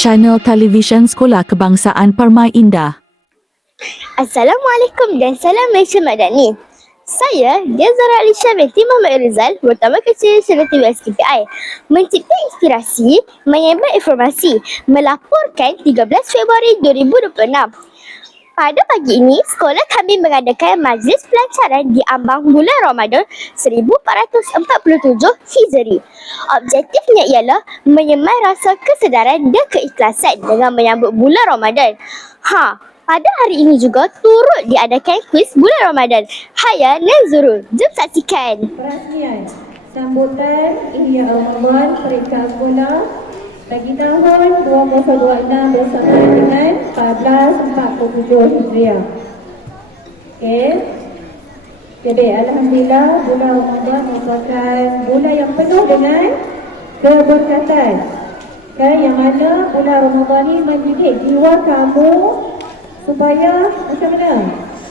Channel Televisyen Sekolah Kebangsaan Permai Indah. Assalamualaikum dan salam Malaysia Madani. Saya Dezara Alisha binti Muhammad Rizal, wartawan kecil Channel TV SKPI, mencipta inspirasi, menyebar informasi, melaporkan 13 Februari 2026. Pada pagi ini, sekolah kami mengadakan majlis pelancaran di ambang bulan Ramadan 1447 Hijri. Objektifnya ialah menyemai rasa kesedaran dan keikhlasan dengan menyambut bulan Ramadan. Pada hari ini juga turut diadakan kuis bulan Ramadan. Hayya Nazurul, jom saksikan. Perasmian sambutan Ihya Ramadan Periksa Sekolah bagi tahun 2026 bersama dengan 1447 Hijriah. Okey. Jadi alhamdulillah bulan Ramadan merupakan bulan yang penuh dengan keberkatan. Yang mana bulan Ramadan ni mendidik jiwa kamu supaya macam mana?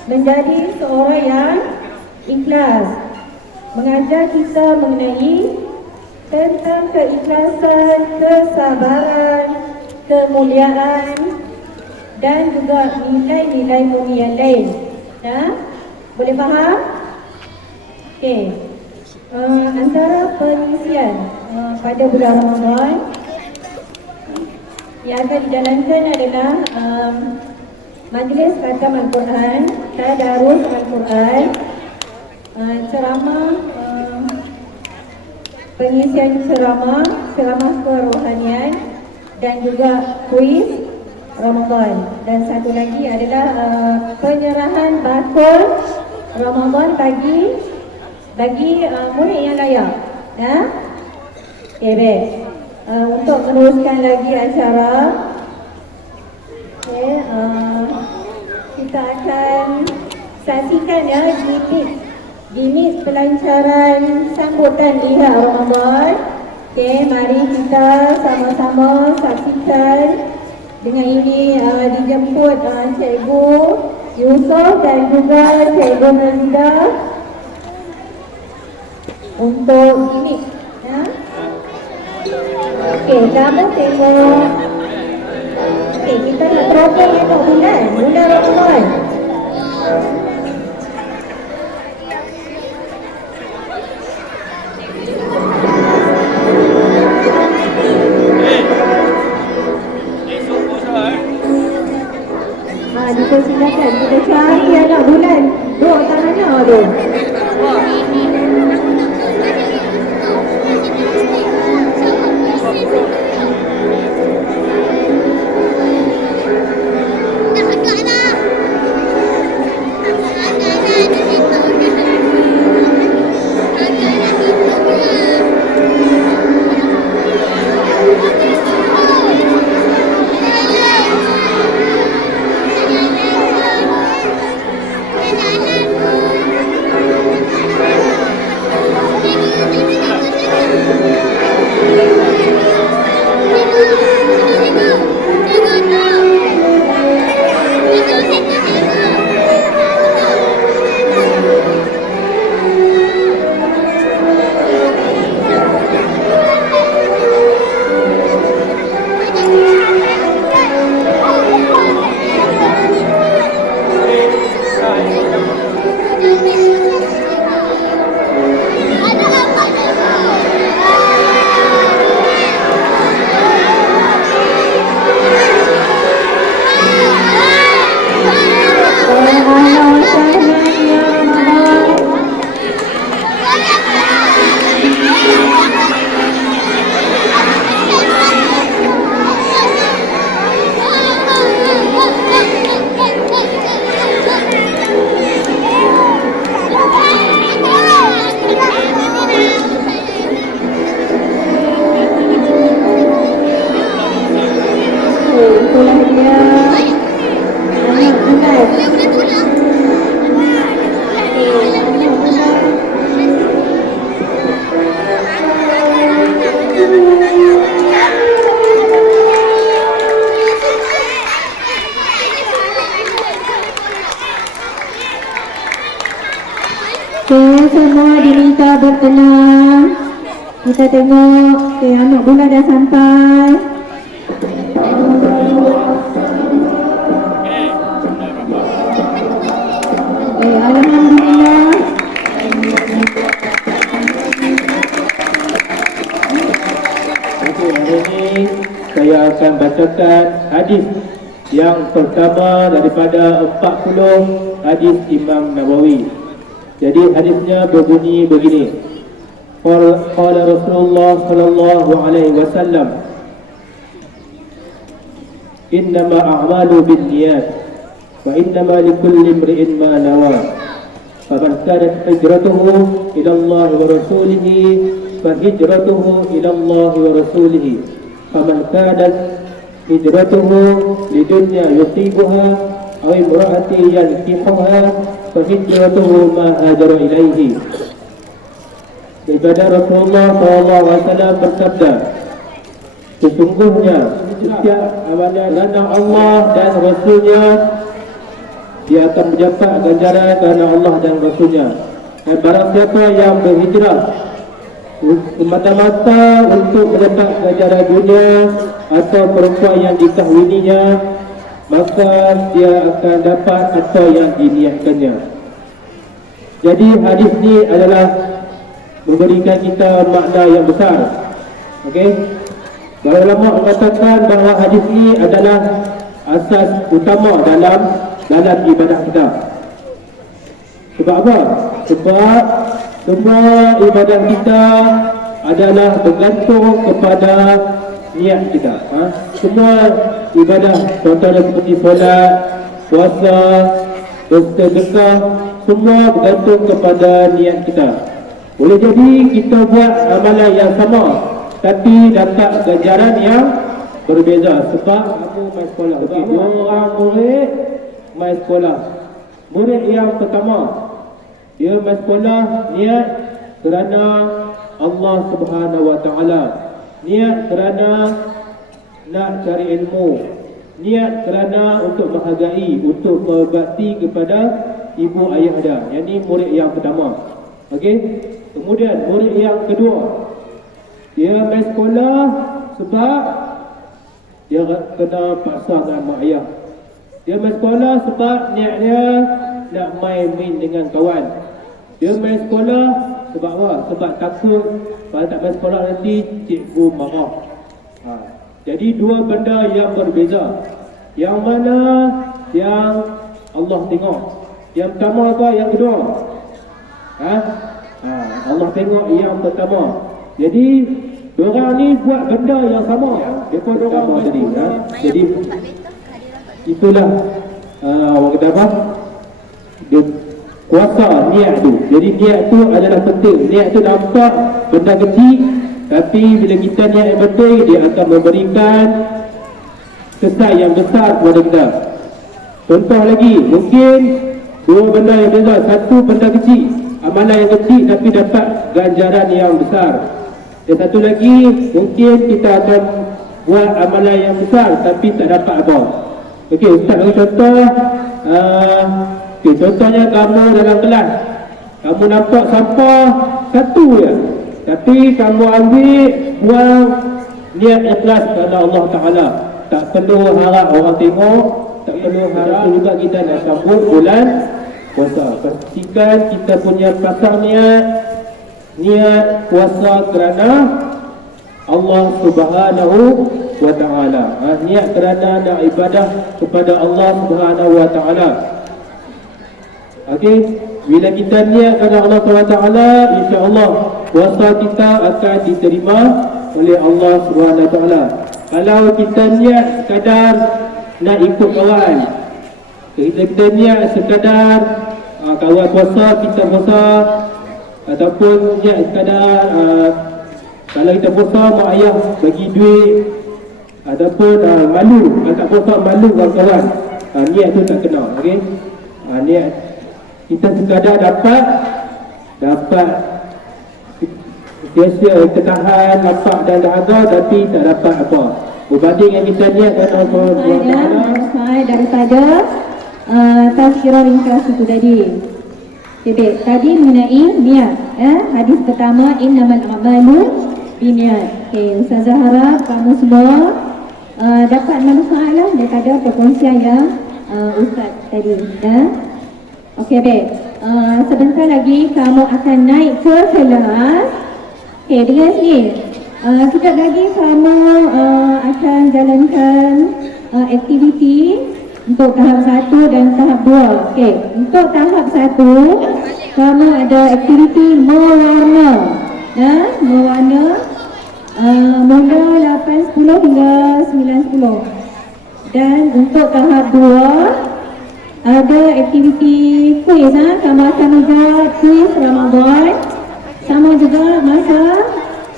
Menjadi seorang yang ikhlas. Mengajar kita mengenai tentang keikhlasan, kesabaran, kemuliaan dan juga nilai-nilai mulia yang lain. Boleh faham? Okey. Antara pengisian pada bulan Ramadan yang akan dijalankan adalah majlis khatam Al-Quran, tadarus Al-Quran, ceramah, pengisian ceramah kerohanian dan juga kuis Ramadan. Dan satu lagi adalah penyerahan bakul Ramadan bagi murid yang layak. Okey, baik. Untuk meneruskan lagi acara, kita akan saksikan gimmick pelancaran sambutan Ihya Ramadan. Okey, mari kita sama-sama saksikan. Dengan ini dijemput Cikgu Yusof dan juga Cikgu Nazida untuk gimmick. Okey, kamu tengok. Okey, kita nak teropong tengok bulan Ramadan. Silakan kita cari anak bulan. Duk tak mana tu? Semua diminta bertenang. Kita tengok anak bulan dah sampai. Okey, hari ini saya akan bacakan hadis yang pertama daripada 40 hadis Imam Nawawi. Jadi hadisnya berbunyi begini. Qala Rasulullah sallallahu alaihi wasallam, innama a'malu binniyat wa innama likulli imri'in ma nawa. Faman kanat hijratuhu ila Allah wa rasulihi fa hijratuhu ila Allah wa rasulihi. Faman kanat hijratuhu lidunya yusibuha aw imra'atin yankihuha fa hijratuhu ma hajara ilaihi. Daripada Rasulullah SAW bersabda, sesungguhnya setiap amalan kerana Allah dan Rasulnya, dia akan mendapat ganjaran kerana Allah dan Rasulnya. Dan barang siapa yang berhijrah semata-mata untuk mendapat ganjaran dunia atau perempuan yang dikahwininya, maka dia akan dapat apa yang diniatkannya. Jadi hadis ni adalah memberikan kita makna yang besar. Okey, para ulama mengatakan bahawa hadis ini adalah asas utama dalam ibadah kita. Sebab apa? Sebab semua ibadah kita adalah bergantung kepada niat kita. Semua ibadah, contohnya seperti solat, puasa, bersedekah, semua bergantung kepada niat kita. Boleh jadi kita buat amalan yang sama tapi dapat ganjaran yang berbeza. Sebab kamu main sekolah. Okey, dua orang murid main sekolah. Murid yang pertama, dia main sekolah niat kerana Allah Subhanahu Wa Taala, niat kerana nak cari ilmu, niat kerana untuk menghargai, untuk berbakti kepada ibu ayah dia. Yang ni murid yang pertama. Okey. Kemudian murid yang kedua, dia main sekolah sebab dia kena paksa dengan mak ayah. Dia main sekolah sebab niat dia nak main dengan kawan. Dia main sekolah sebab apa? Sebab takut kalau tak main sekolah nanti cikgu marah. Jadi dua benda yang berbeza. Yang mana yang Allah tengok? Yang pertama apa? Yang kedua? Allah tengok yang pertama. Jadi diorang ni buat benda yang sama. Depa diorang tadi. Jadi itulah orang kata apa? Dia kuasa niat tu. Jadi niat tu adalah penting. Niat tu nampak benda kecil, tapi bila kita niat yang betul, dia akan memberikan kesan yang besar kepada kita. Contoh lagi, mungkin dua benda yang beza. Satu benda kecil, amalan yang kecil tapi dapat ganjaran yang besar. Dan satu lagi, mungkin kita akan buat amalan yang besar tapi tak dapat apa. Okey, Ustaz bagi contoh. Contohnya kamu dalam kelas, kamu nampak sampah satu je, tapi kamu ambil, buang, niat ikhlas kerana Allah Ta'ala. Tak perlu harap orang tengok, tak perlu harap juga kita nak sambut bulan puasa. Pastikan kita punya pasang niat puasa kerana Allah Subhanahu wa Ta'ala. Niat kerana nak ibadah kepada Allah Subhanahu wa Ta'ala. Okey, bila kita niat kerana Allah Subhanahu wa Ta'ala, insya-Allah puasa kita akan diterima oleh Allah Subhanahu wa Ta'ala. Kalau kita niat sekadar nak ikut kawan, kita niat sekadar kawan puasa, kita puasa, ataupun niat sekadar kalau kita puasa mak ayah bagi duit, ataupun malu, kalau tak puasa malu kawan-kawan, niat tu tak kena. Okey, niat kita sekadar dapat biasa ketahan, lapar dan dahaga, tapi tak dapat apa. Berbanding yang kita niat kerana Saya daripada tafsirah ringkas itu tadi. Jadi tadi mengenai niat. Hadis pertama, innamal a'malu binniyat. Okey, Ustazah harap kamu semua dapat manfaat lah daripada perkongsian yang Ustaz tadi. Okey, baik. Sebentar lagi kamu akan naik ke kelas. Okey, dengan sini Kejap lagi kamu akan jalankan aktiviti untuk tahap 1 dan tahap 2. Okey, untuk tahap 1 kamu ada aktiviti mewarna. Mewarna mula 8.10 hingga 9.10. Dan untuk tahap 2 ada aktiviti kuis. Kamu akan menjawab kuis Ramadan sama juga masa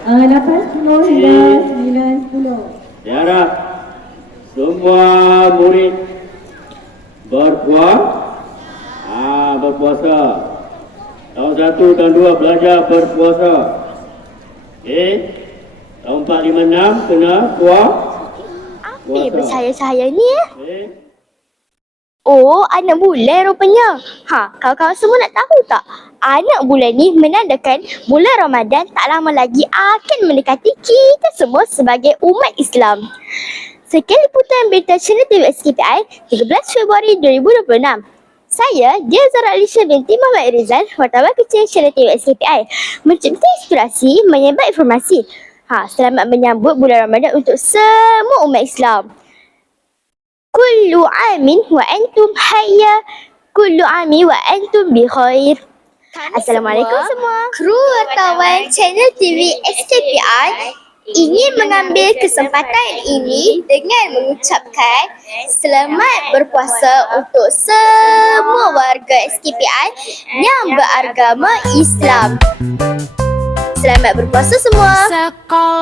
8.10 hingga 9.10. Diharap semua murid berpuasa. Tahun 1 dan 2 belajar berpuasa. Okey. Tahun 4, 5, 6 kena Apa bercahaya-cahaya ni Okey. Oh, anak bulan rupanya. Kawan-kawan semua nak tahu tak? Anak bulan ni menandakan bulan Ramadan tak lama lagi akan mendekati kita semua sebagai umat Islam. Sekian liputan berita channel TV SKPI 13 Februari 2026. Saya, Dia Zara Alisha binti Muhammad Rizal, wartawan kecil channel TV SKPI. Mencipta inspirasi, menyebar informasi. Selamat menyambut bulan Ramadan untuk semua umat Islam. Kullu amin wa antum hayya, kullu amin wa antum bi khair. Assalamualaikum semua. Kru wartawan channel TV SKPI ingin mengambil kesempatan ini dengan mengucapkan selamat berpuasa untuk semua warga SKPI yang beragama Islam. Selamat berpuasa semua. Sekolah